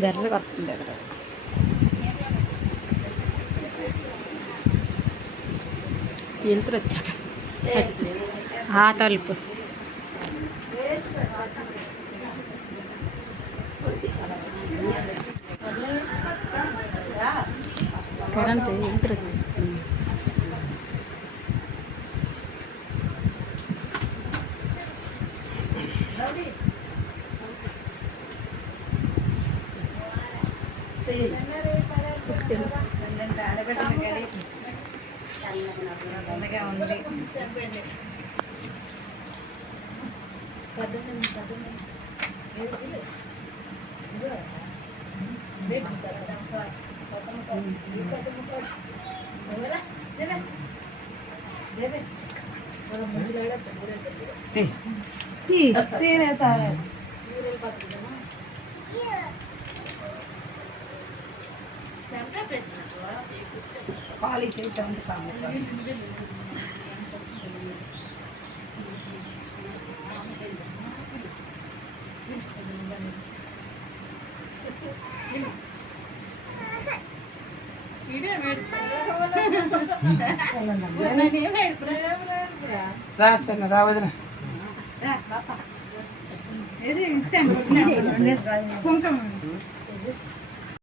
బెర్ర వస్తుంది అక్కడ. వెళ్తురు వచ్చాక. ఆ తలుపు. కరెంట్ వెళ్తురు వచ్చేస్తుంది ఖాళీ చేయటం రాసన్న రావదన. కుంకుమ